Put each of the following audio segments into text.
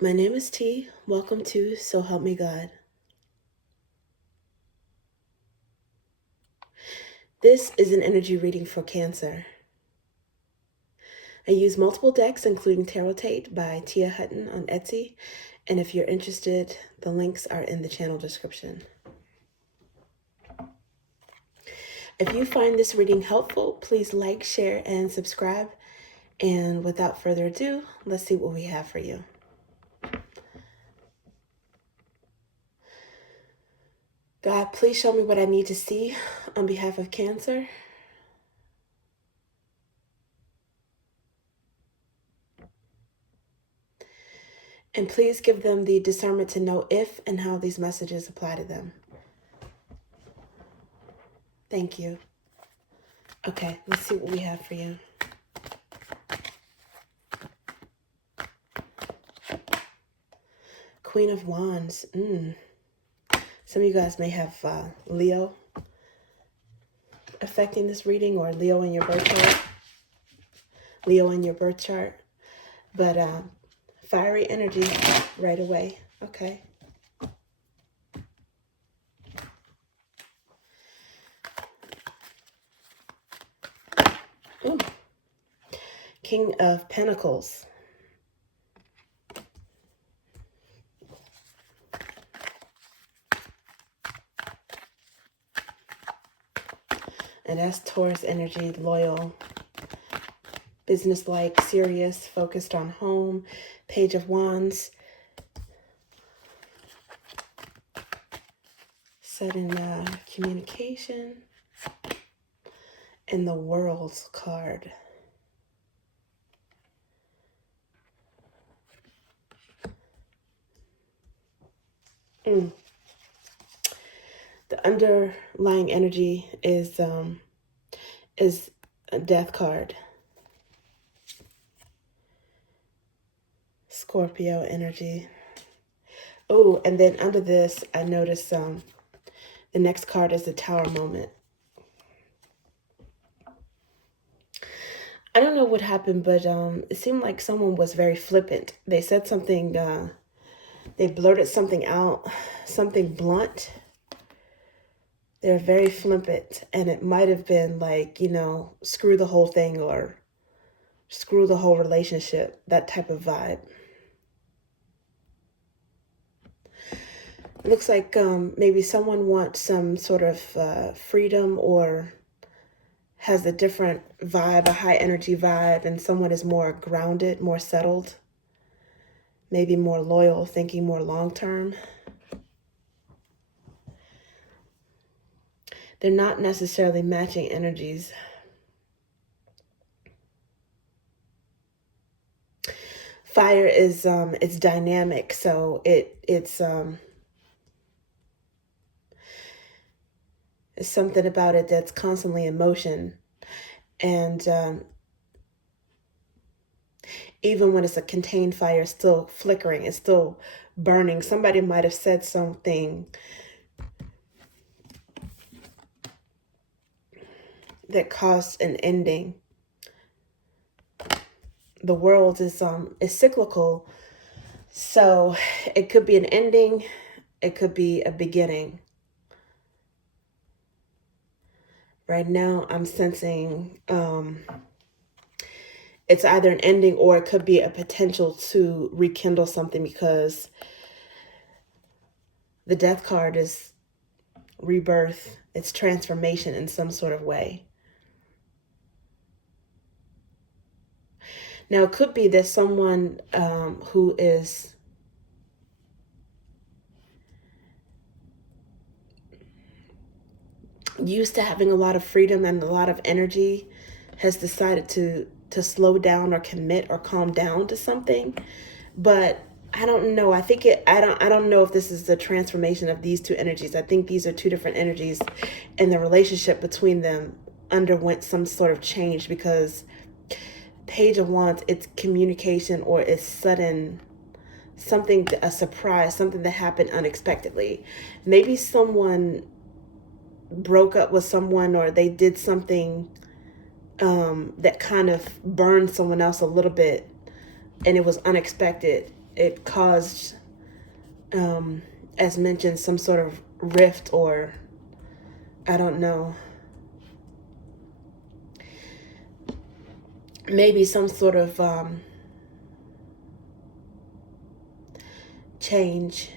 My name is T. Welcome to So Help Me God. This is an energy reading for Cancer. I use multiple decks, including Tarot Tate by Tia Hutton on Etsy. And if you're interested, the links are in the channel description. If you find this reading helpful, please like, share, and subscribe. And without further ado, let's see what we have for you. God, please show me what I need to see on behalf of Cancer. And please give them the discernment to know if and how these messages apply to them. Thank you. Okay, let's see what we have for you. Queen of Wands. Some of you guys may have Leo affecting this reading, or Leo in your birth chart. But fiery energy right away. Okay. Ooh. King of Pentacles. And that's Taurus energy, loyal, businesslike, serious, focused on home. Page of Wands. Sudden communication. And the World's card. The underlying energy is a Death card. Scorpio energy. Oh, and then under this, I noticed the next card is the Tower moment. I don't know what happened, but it seemed like someone was very flippant. They said something, they blurted something out, something blunt. They're very flippant, and it might have been like, screw the whole thing or screw the whole relationship, that type of vibe. It looks like maybe someone wants some sort of freedom or has a different vibe, a high energy vibe, and someone is more grounded, more settled, maybe more loyal, thinking more long-term. They're not necessarily matching energies. Fire is it's dynamic, so it's something about it that's constantly in motion. And even when it's a contained fire, it's still flickering, it's still burning. Somebody might have said something that caused an ending. The world is cyclical, so it could be an ending, it could be a beginning. Right now, I'm sensing it's either an ending or it could be a potential to rekindle something, because the Death card is rebirth. It's transformation in some sort of way. Now, it could be that someone who is used to having a lot of freedom and a lot of energy has decided to slow down or commit or calm down to something. But I don't know. I think I don't know if this is the transformation of these two energies. I think these are two different energies, and the relationship between them underwent some sort of change, because Page of Wands, it's communication or it's sudden, something, a surprise, something that happened unexpectedly. Maybe someone broke up with someone, or they did something that kind of burned someone else a little bit, and it was unexpected. it caused, as mentioned, some sort of rift, or I don't know, maybe some sort of change.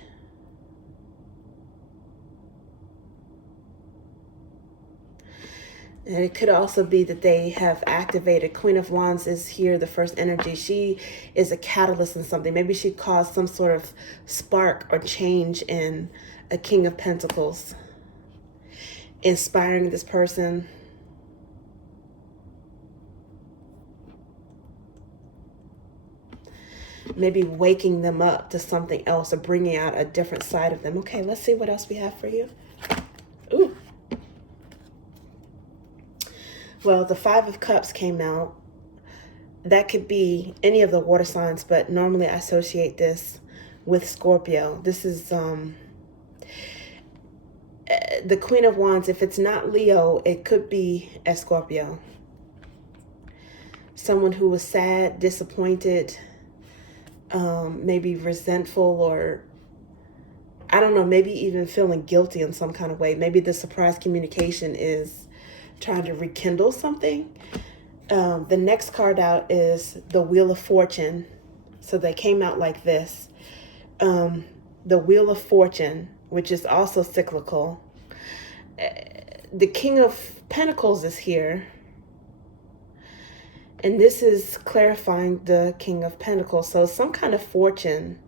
And it could also be that they have activated. Queen of Wands is here, the first energy. She is a catalyst in something. Maybe she caused some sort of spark or change in a King of Pentacles, inspiring this person. Maybe waking them up to something else or bringing out a different side of them. Okay, let's see what else we have for you. Ooh. Well, the Five of Cups came out. That could be any of the water signs, but normally I associate this with Scorpio. This is the Queen of Wands. If it's not Leo, it could be a Scorpio. Someone who was sad, disappointed, maybe resentful, or I don't know, maybe even feeling guilty in some kind of way. Maybe the surprise communication is trying to rekindle something. The next card out is the Wheel of Fortune. So they came out like this. The Wheel of Fortune, which is also cyclical. The King of Pentacles is here. And this is clarifying the King of Pentacles. So some kind of fortune.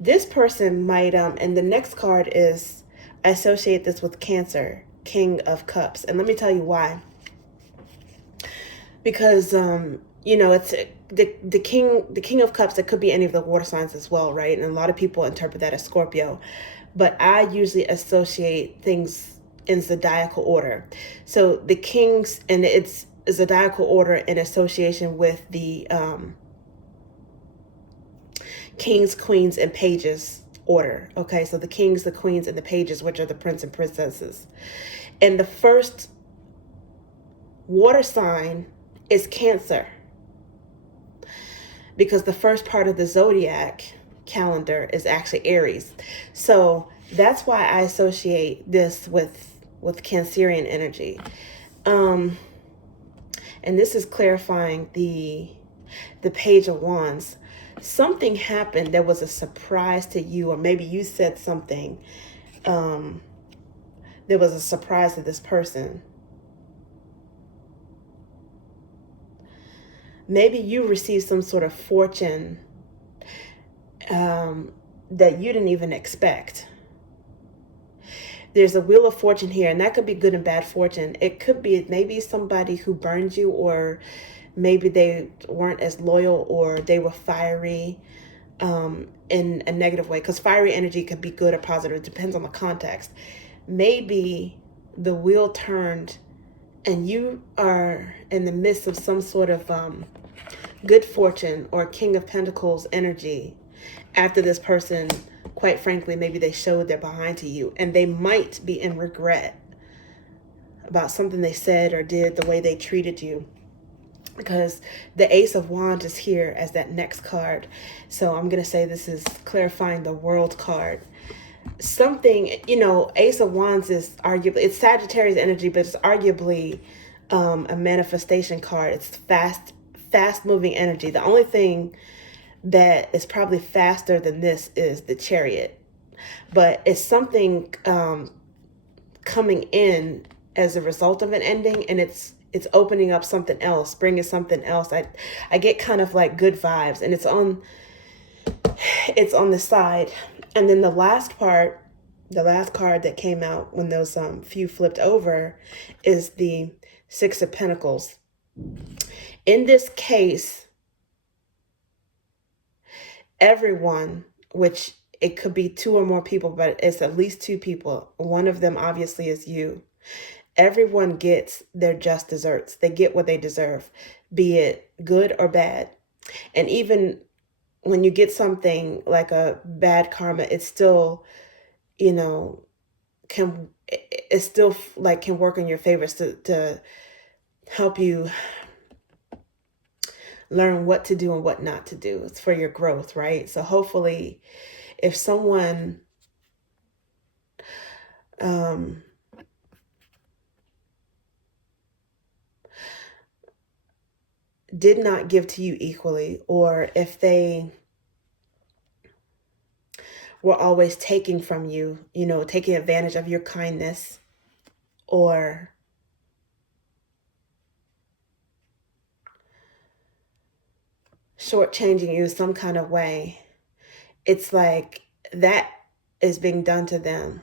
This person might, and the next card is, I associate this with Cancer, King of Cups. And let me tell you why. Because, you know, it's the King of Cups. It could be any of the water signs as well, right? And a lot of people interpret that as Scorpio. But I usually associate things in zodiacal order. So the Kings, and it's zodiacal order in association with the Kings, Queens, and Pages order. Okay, so the Kings, the Queens, and the Pages, which are the Prince and Princesses. And the first water sign is Cancer, because the first part of the zodiac calendar is actually Aries. So that's why I associate this with Cancerian energy. And this is clarifying the Page of Wands. Something happened that was a surprise to you, or maybe you said something that was a surprise to this person. Maybe you received some sort of fortune that you didn't even expect. There's a Wheel of Fortune here, and that could be good and bad fortune. It could be maybe somebody who burned you, or maybe they weren't as loyal, or they were fiery in a negative way, because fiery energy could be good or positive. It depends on the context. Maybe the wheel turned and you are in the midst of some sort of good fortune or King of Pentacles energy after this person, quite frankly, maybe they showed their behind to you, and they might be in regret about something they said or did, the way they treated you, because the Ace of Wands is here as that next card. So I'm going to say this is clarifying the World card. Something, you know, Ace of Wands is arguably, it's Sagittarius energy, but it's arguably a manifestation card. It's fast moving energy. The only thing that is probably faster than this is the Chariot, but it's something coming in as a result of an ending, and it's opening up something else, bringing something else. I get kind of like good vibes, and it's on the side. And then the last card that came out when those few flipped over is the Six of Pentacles. In this case, everyone, which it could be two or more people, but it's at least two people. One of them obviously is you. Everyone gets their just desserts. They get what they deserve, be it good or bad. And even when you get something like a bad karma, it's still, you know, it's still like can work in your favor to help you learn what to do and what not to do. It's for your growth, right? So hopefully if someone did not give to you equally, or if they were always taking from you, taking advantage of your kindness, or shortchanging you some kind of way, it's like that is being done to them.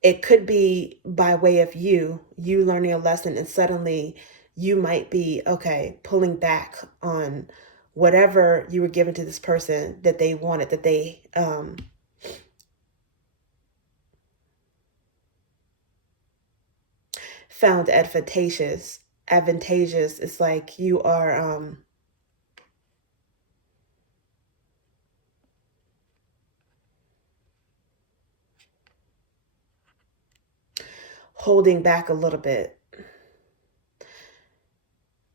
It could be by way of you learning a lesson, and suddenly you might be, okay, pulling back on whatever you were given to this person that they wanted, that they found advantageous. It's like you are holding back a little bit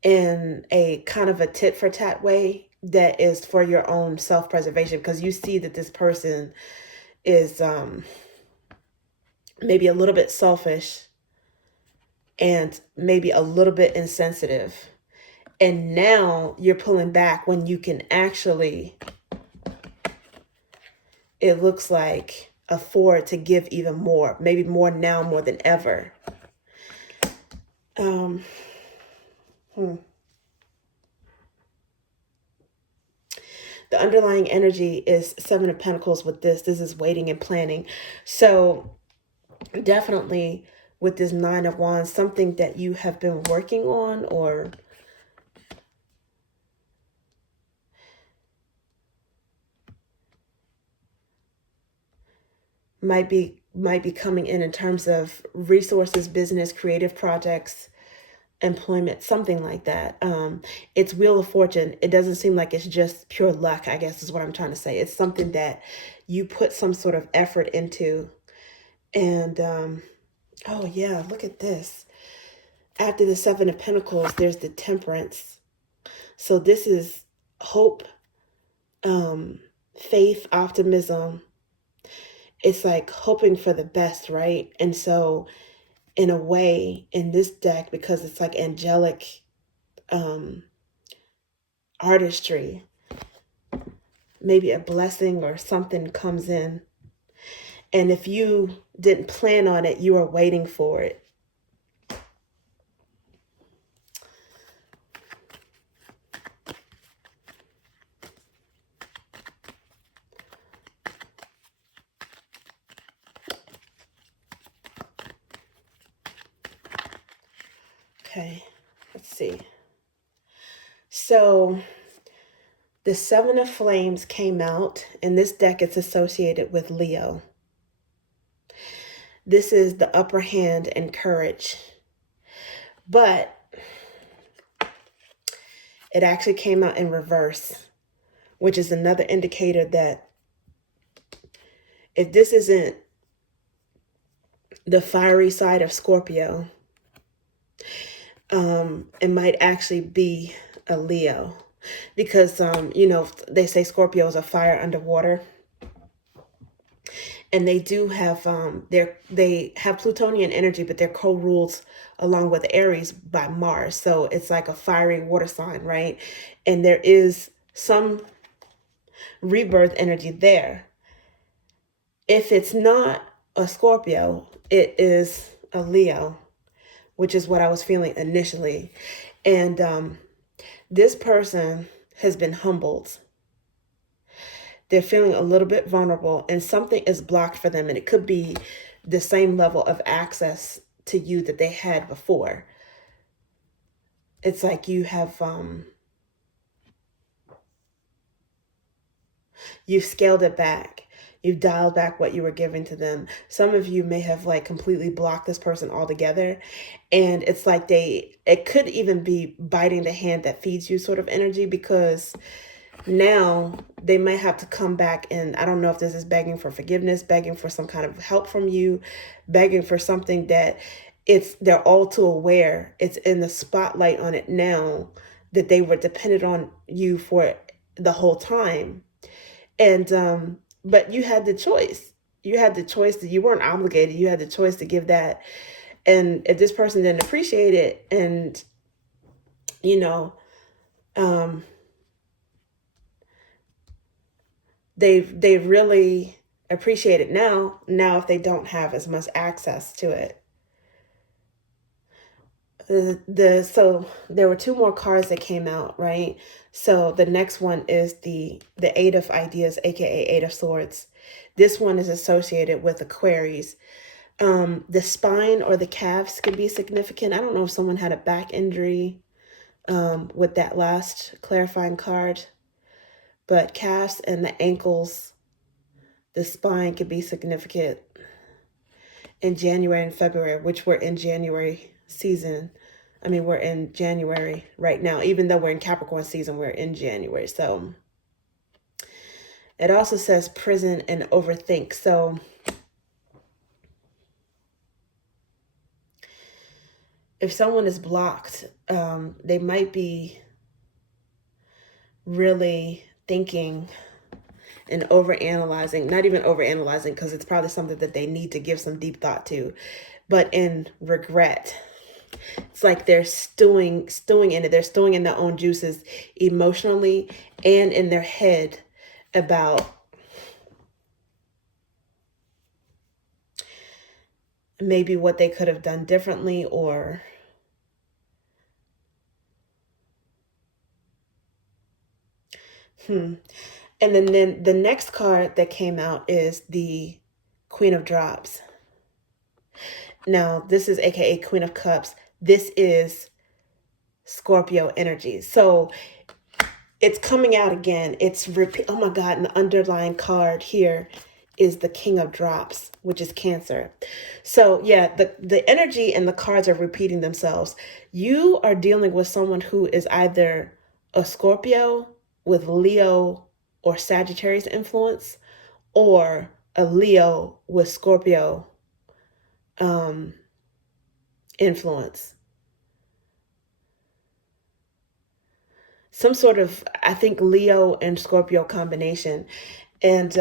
in a kind of a tit for tat way that is for your own self-preservation, because you see that this person is maybe a little bit selfish and maybe a little bit insensitive. And now you're pulling back when you can actually, it looks like, afford to give even more, maybe more now more than ever. The underlying energy is Seven of Pentacles with this. This is waiting and planning. So definitely with this Nine of Wands, something that you have been working on or might be coming in terms of resources, business, creative projects, employment, something like that. It's Wheel of Fortune. It doesn't seem like it's just pure luck, I guess is what I'm trying to say. It's something that you put some sort of effort into. And oh yeah, look at this. After the Seven of Pentacles, there's the Temperance. So this is hope, faith, optimism. It's like hoping for the best, right? And so in a way, in this deck, because it's like angelic artistry, maybe a blessing or something comes in. And if you didn't plan on it, you are waiting for it. Okay, let's see. So the Seven of Flames came out. In this deck, it's associated with Leo. This is the upper hand and courage. But it actually came out in reverse, which is another indicator that if this isn't the fiery side of Scorpio, it might actually be a Leo, because they say Scorpio is a fire underwater, and they do have they have Plutonian energy, but they're co-ruled along with Aries by Mars, so it's like a fiery water sign, right? And there is some rebirth energy there. If it's not a Scorpio, it is a Leo, which is what I was feeling initially. And this person has been humbled. They're feeling a little bit vulnerable, and something is blocked for them. And it could be the same level of access to you that they had before. It's like you have, you've scaled it back. You've dialed back what you were giving to them. Some of you may have like completely blocked this person altogether. And it's like it could even be biting the hand that feeds you sort of energy, because now they might have to come back, and I don't know if this is begging for forgiveness, begging for some kind of help from you, begging for something that they're all too aware. It's in the spotlight on it now that they were dependent on you for the whole time. And but you had the choice. You had the choice that you weren't obligated. You had the choice to give that. And if this person didn't appreciate it, and you know, um, they really appreciate it now. Now, if they don't have as much access to it, so there were two more cards that came out, right? So the next one is the Eight of Ideas, aka Eight of Swords. This one is associated with Aquarius. The spine or the calves could be significant. I don't know if someone had a back injury with that last clarifying card, but calves and the ankles, the spine could be significant in January and February, which we're in January season. I mean, we're in January right now. Even though we're in Capricorn season, we're in January. So it also says prison and overthink. So if someone is blocked, they might be really thinking and overanalyzing, not even overanalyzing, because it's probably something that they need to give some deep thought to, but in regret. It's like they're stewing in it. They're stewing in their own juices emotionally and in their head about maybe what they could have done differently, or and then the next card that came out is the Queen of Drops. Now, this is aka Queen of Cups. This is Scorpio energy. So it's coming out again. It's repeat. Oh my God. And the underlying card here is the King of Drops, which is Cancer. So yeah, the energy and the cards are repeating themselves. You are dealing with someone who is either a Scorpio with Leo or Sagittarius influence, or a Leo with Scorpio influence. Some sort of, I think, Leo and Scorpio combination. And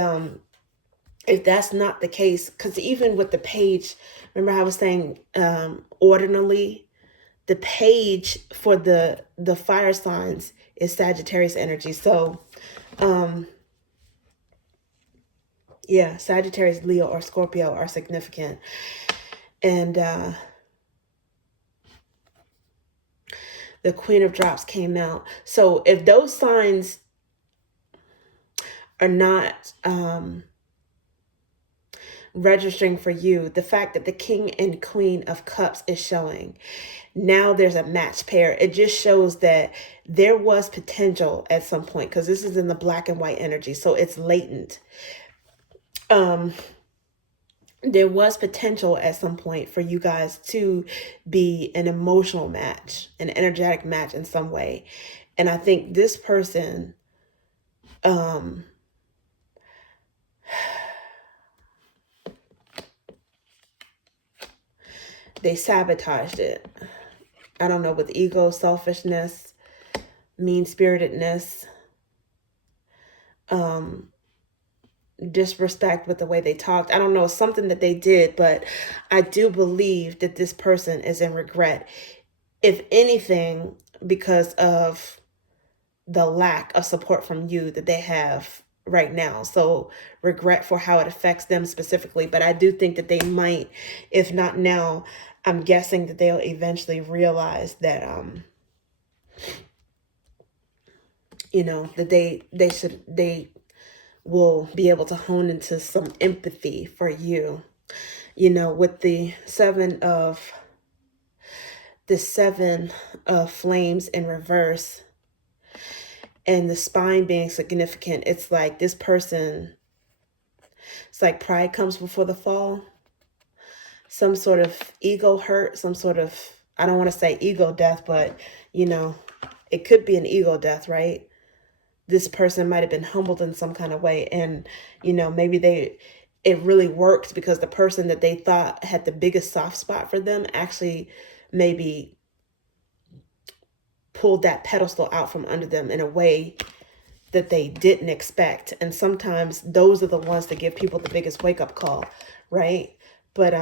if that's not the case, because even with the page, remember I was saying ordinally, the page for the fire signs is Sagittarius energy. So yeah, Sagittarius, Leo, or Scorpio are significant. And the Queen of Drops came out. So if those signs are not registering for you, the fact that the King and Queen of Cups is showing, now there's a match pair. It just shows that there was potential at some point, because this is in the black and white energy, so it's latent. There was potential at some point for you guys to be an emotional match, an energetic match in some way. And I think this person, they sabotaged it. I don't know, with ego, selfishness, mean-spiritedness, disrespect with the way they talked. I don't know, something that they did, but I do believe that this person is in regret. If anything, because of the lack of support from you that they have right now. So regret for how it affects them specifically. But I do think that they might, if not now, I'm guessing that they'll eventually realize that, that they will be able to hone into some empathy for you, with the seven of flames in reverse and the spine being significant. It's like this person, it's like pride comes before the fall. Some sort of ego hurt, some sort of, I don't want to say ego death, but it could be an ego death, right? This person might have been humbled in some kind of way. And, maybe it really worked because the person that they thought had the biggest soft spot for them actually maybe pulled that pedestal out from under them in a way that they didn't expect. And sometimes those are the ones that give people the biggest wake-up call, right? But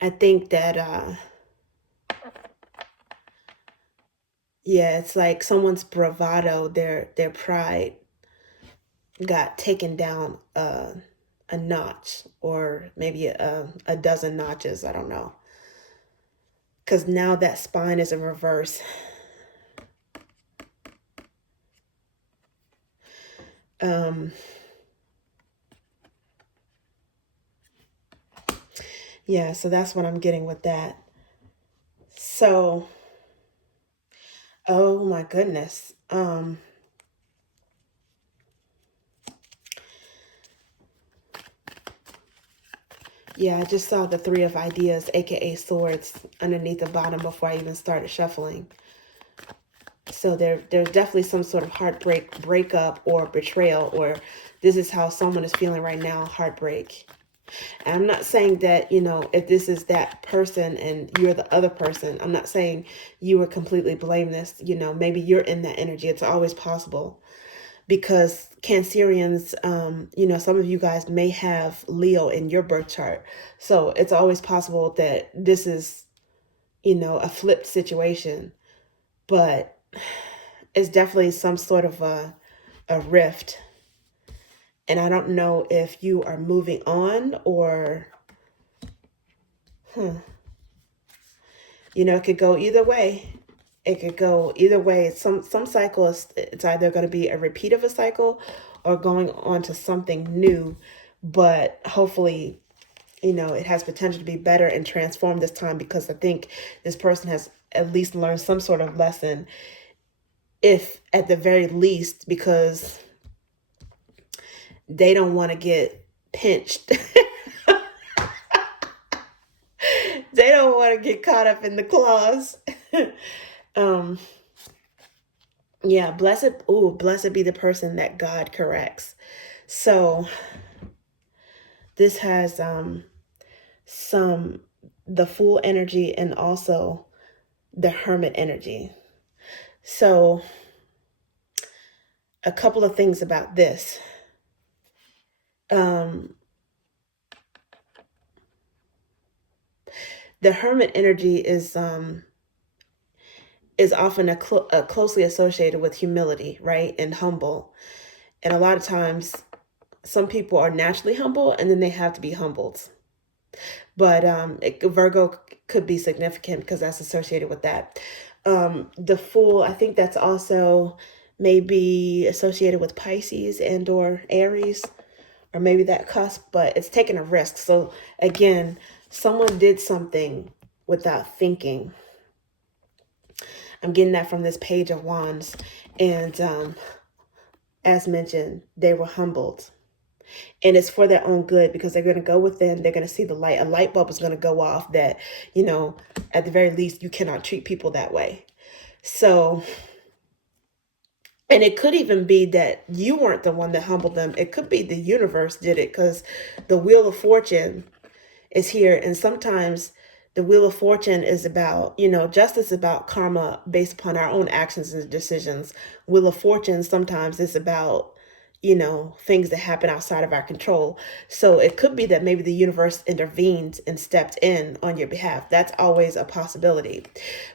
I think that yeah, it's like someone's bravado, their pride got taken down a notch, or maybe a dozen notches, I don't know. Because now that spine is in reverse. Yeah, so that's what I'm getting with that. So, oh my goodness. Yeah, I just saw the Three of Ideas, aka Swords, underneath the bottom before I even started shuffling. So there's definitely some sort of heartbreak, breakup, or betrayal, or this is how someone is feeling right now, heartbreak. And I'm not saying that, if this is that person and you're the other person, I'm not saying you were completely blameless. Maybe you're in that energy. It's always possible. Because Cancerians, some of you guys may have Leo in your birth chart. So it's always possible that this is, a flipped situation. But it's definitely some sort of a rift. And I don't know if you are moving on or, it could go either way. It could go either way. Some cycles, it's either going to be a repeat of a cycle or going on to something new. But hopefully, it has potential to be better and transform this time, because I think this person has at least learned some sort of lesson, if at the very least, because they don't want to get pinched. They don't want to get caught up in the claws. Yeah, blessed be the person that God corrects. So this has the Fool energy and also the Hermit energy. So a couple of things about this. The Hermit energy is often closely associated with humility, right? And humble. And a lot of times some people are naturally humble and then they have to be humbled. But Virgo could be significant because that's associated with that. The Fool, I think that's also maybe associated with Pisces and or Aries, or maybe that cusp, but it's taking a risk. So again, someone did something without thinking. I'm getting that from this Page of Wands. And as mentioned, they were humbled. And it's for their own good, because they're going to go within. They're going to see the light. A light bulb is going to go off that, at the very least, you cannot treat people that way. So, and it could even be that you weren't the one that humbled them. It could be the universe did it, because the Wheel of Fortune is here. And sometimes the Wheel of Fortune is about, justice is about karma based upon our own actions and decisions. Wheel of Fortune sometimes is about, things that happen outside of our control. So it could be that maybe the universe intervened and stepped in on your behalf. That's always a possibility.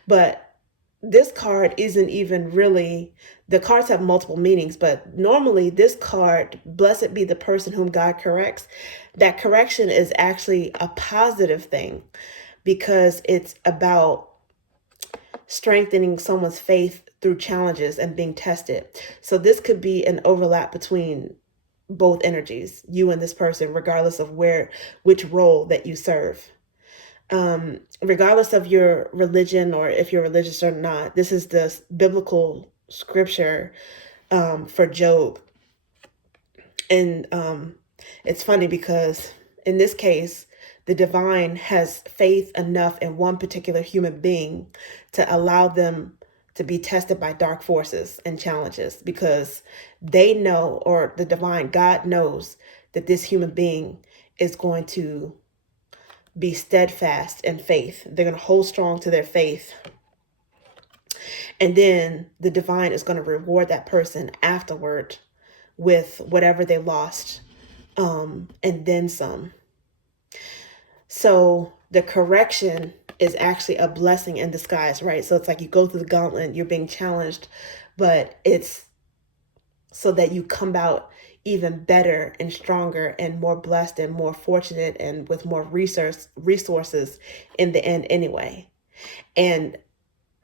But this card isn't even really, the cards have multiple meanings, but normally this card, blessed be the person whom God corrects, that correction is actually a positive thing, because it's about strengthening someone's faith through challenges and being tested. So this could be an overlap between both energies, you and this person, regardless of which role that you serve. Regardless of your religion or if you're religious or not, this is the biblical scripture for Job. And it's funny because in this case, the divine has faith enough in one particular human being to allow them to be tested by dark forces and challenges, because they know, or the divine God knows, that this human being is going to be steadfast in faith. They're going to hold strong to their faith. And then the divine is going to reward that person afterward with whatever they lost, and then some. So the correction is actually a blessing in disguise, right? So it's like you go through the gauntlet, you're being challenged, but it's so that you come out even better and stronger and more blessed and more fortunate and with more resources in the end anyway. And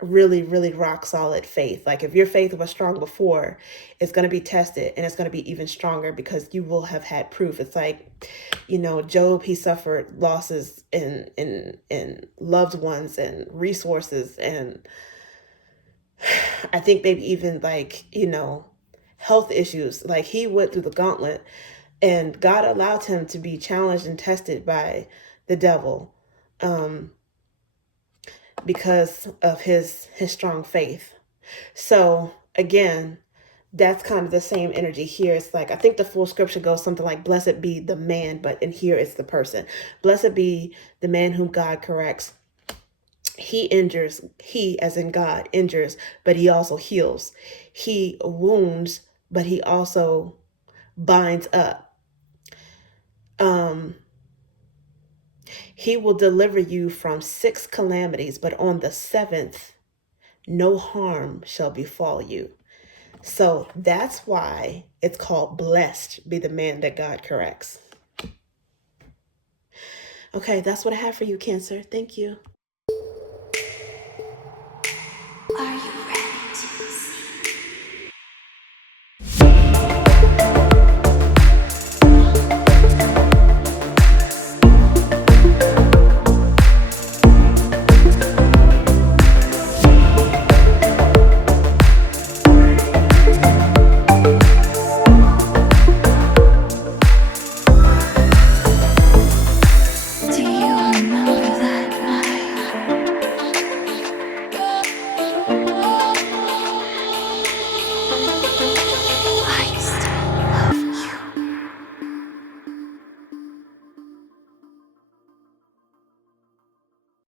really, really rock solid faith. Like if your faith was strong before, it's going to be tested and it's going to be even stronger because you will have had proof. It's like, Job, he suffered losses in loved ones and resources. And I think maybe even like, health issues. Like he went through the gauntlet, and God allowed him to be challenged and tested by the devil. Because of his strong faith. So again, that's kind of the same energy here. It's like, I think the full scripture goes something like, blessed be the man, but in here it's the person. Blessed be the man whom God corrects. He injures, he as in God injures, but he also heals. He wounds, but he also binds up. He will deliver you from 6 calamities, but on the 7th, no harm shall befall you. So that's why it's called blessed be the man that God corrects. Okay, that's what I have for you, Cancer. Thank you.